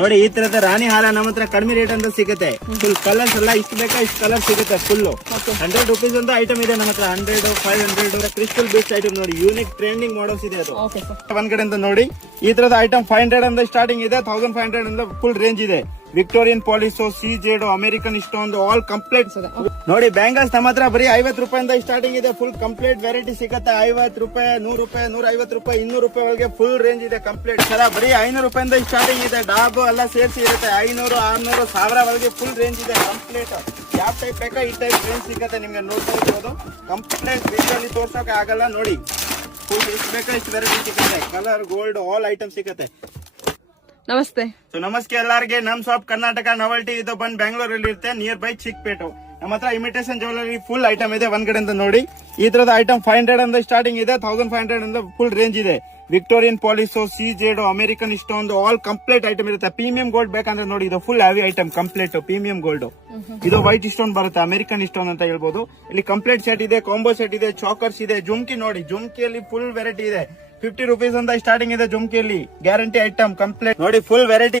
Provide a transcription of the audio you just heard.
ನೋಡಿ ಈ ತರದ ರಾಣಿ ಹಾರ ನಮ್ಮ ಹತ್ರ ಕಡಿಮೆ ರೇಟ್ ಅಂತ ಸಿಗುತ್ತೆ. ಫುಲ್ ಕಲರ್ಸ್ ಎಲ್ಲ ಇಷ್ಟು ಬೇಕಾ ಇಷ್ಟು ಕಲರ್ ಸಿಗುತ್ತೆ. ಫುಲ್ 100 ರುಪೀಸ್ ಅಂತ ಐಟಮ್ ಇದೆ ನಮ್ಮ ಹತ್ರ. 100, 500 ಕ್ರಿಸ್ಟಲ್ ಬೇಸ್ಡ್ ಐಟಮ್ ನೋಡಿ. ಯೂನಿಕ್ ಟ್ರೆಂಡಿಂಗ್ ಮಾಡಲ್ಸ್ ಇದೆ ಅದು. ಒಂದ್ ಕಡೆ ಅಂತ ನೋಡಿ ಈ ತರದ ಐಟಮ್ 500 ಅಂತ ಸ್ಟಾರ್ಟಿಂಗ್ ಇದೆ. 1500 ಅಂತ ಫುಲ್ ರೇಂಜ್ ಇದೆ. ವಿಕ್ಟೋರಿಯನ್ ಪಾಲಿಸೋ, CZ, ಅಮೆರಿಕನ್ ಇಷ್ಟೊಂದು ಆಲ್ ಕಂಪ್ಲೀಟ್ ನೋಡಿ. ಬ್ಯಾಂಗಲ್ಸ್ ನಮ್ಮ ಹತ್ರ ಬರೀ 50 ರೂಪಾಯಿಂದ ಸ್ಟಾರ್ಟಿಂಗ್ ಇದೆ. ಫುಲ್ ಕಂಪ್ಲೀಟ್ ವೆರೈಟಿ ಸಿಗುತ್ತೆ. 50 ರೂಪಾಯಿ, 100 ರೂಪಾಯಿ, 150 ರೂಪಾಯಿ, 200 ರೂಪಾಯಿ ಒಳಗೆ ಫುಲ್ ರೇಂಜ್ ಇದೆ ಕಂಪ್ಲೀಟ್. ಸರ ಬರೀ 500 ರೂಪಾಯಿಂದ ಸ್ಟಾರ್ಟಿಂಗ್ ಇದೆ. ಡಾಬ್ ಎಲ್ಲ ಸೇರಿಸಿ ಇರುತ್ತೆ. 500, 600, 1000 ಒಳಗೆ ಫುಲ್ ರೇಂಜ್ ಇದೆ ಕಂಪ್ಲೀಟ್. ಯಾವ ಟೈಪ್ ಬೇಕಾ ಈ ಟೈಪ್ ರೇಂಜ್ ಸಿಗುತ್ತೆ ನಿಮ್ಗೆ. ನೋಡ್ತಾ ಇರ್ಬೋದು ಕಂಪ್ಲೀಟ್ ವಿಡಿಯೋಲಿ ತೋರ್ಸೋಕೆ ಆಗಲ್ಲ ನೋಡಿ. ಫುಲ್ ಎಷ್ಟು ಬೇಕಾ ಇಷ್ಟು ವೆರೈಟಿ ಸಿಗುತ್ತೆ. ಕಲರ್, ಗೋಲ್ಡ್ ಆಲ್ ಐಟಮ್ ಸಿಗುತ್ತೆ. ನಮಸ್ತೆ. ಸೊ ನಮಸ್ತೆ ಎಲ್ಲರಿಗೆ. ನಮ್ ಶಾಪ್ ಕರ್ನಾಟಕ ನಾವೆಲ್ಟಿ ಇದು ಬಂದ್ ಬೆಂಗಳೂರಲ್ಲಿ ಇರುತ್ತೆ, ನಿಯರ್ ಬೈ ಚಿಕ್ಕಪೇಟೆ. ನಮ್ಮ ಹತ್ರ ಇಮಿಟೇಷನ್ ಜ್ಯುವೆಲರಿ ಫುಲ್ ಐಟಮ್ ಇದೆ. ಒಂದ್ ಕಡೆ ಅಂತ ನೋಡಿ ಈ ತರದ ಐಟಮ್ 500 ಅಂತ ಸ್ಟಾರ್ಟಿಂಗ್ ಇದೆ. 1500 ಅಂತ ಫುಲ್ ರೇಂಜ್ ಇದೆ. ವಿಕ್ಟೋರಿಯನ್ ಪಾಲಿಸೋ, CZ, ಅಮೆರಿಕನ್ ಇಷ್ಟೊಂದು ಆಲ್ ಕಂಪ್ಲೀಟ್ ಐಟಮ್ ಇರುತ್ತೆ. ಪ್ರೀಮಿಯಂ ಗೋಲ್ಡ್ ಬೇಕಂದ್ರೆ ನೋಡಿ ಇದು full heavy item complete premium gold. ಇದು ವೈಟ್ ಸ್ಟೋನ್ ಬರುತ್ತೆ, ಅಮೆರಿಕನ್ ಸ್ಟೋನ್ ಅಂತ ಹೇಳ್ಬೋದು. ಇಲ್ಲಿ ಕಂಪ್ಲೀಟ್ ಸೆಟ್ ಇದೆ, ಕಾಂಬೋ ಸೆಟ್ ಇದೆ, ಚಾಕರ್ಸ್ ಇದೆ, ಜುಮ್ಕಿ ನೋಡಿ. ಜುಮ್ಕಿಯಲ್ಲಿ ಫುಲ್ ವೆರೈಟಿ ಇದೆ. 50 ರೂಪೀಸ್ ಅಂತ ಸ್ಟಾರ್ಟಿಂಗ್ ಇದೆ ಜುಮ್ಕಿಯಲ್ಲಿ. ಗ್ಯಾರಂಟಿ ಐಟಮ್ ಕಂಪ್ಲೀಟ್ ನೋಡಿ. Full variety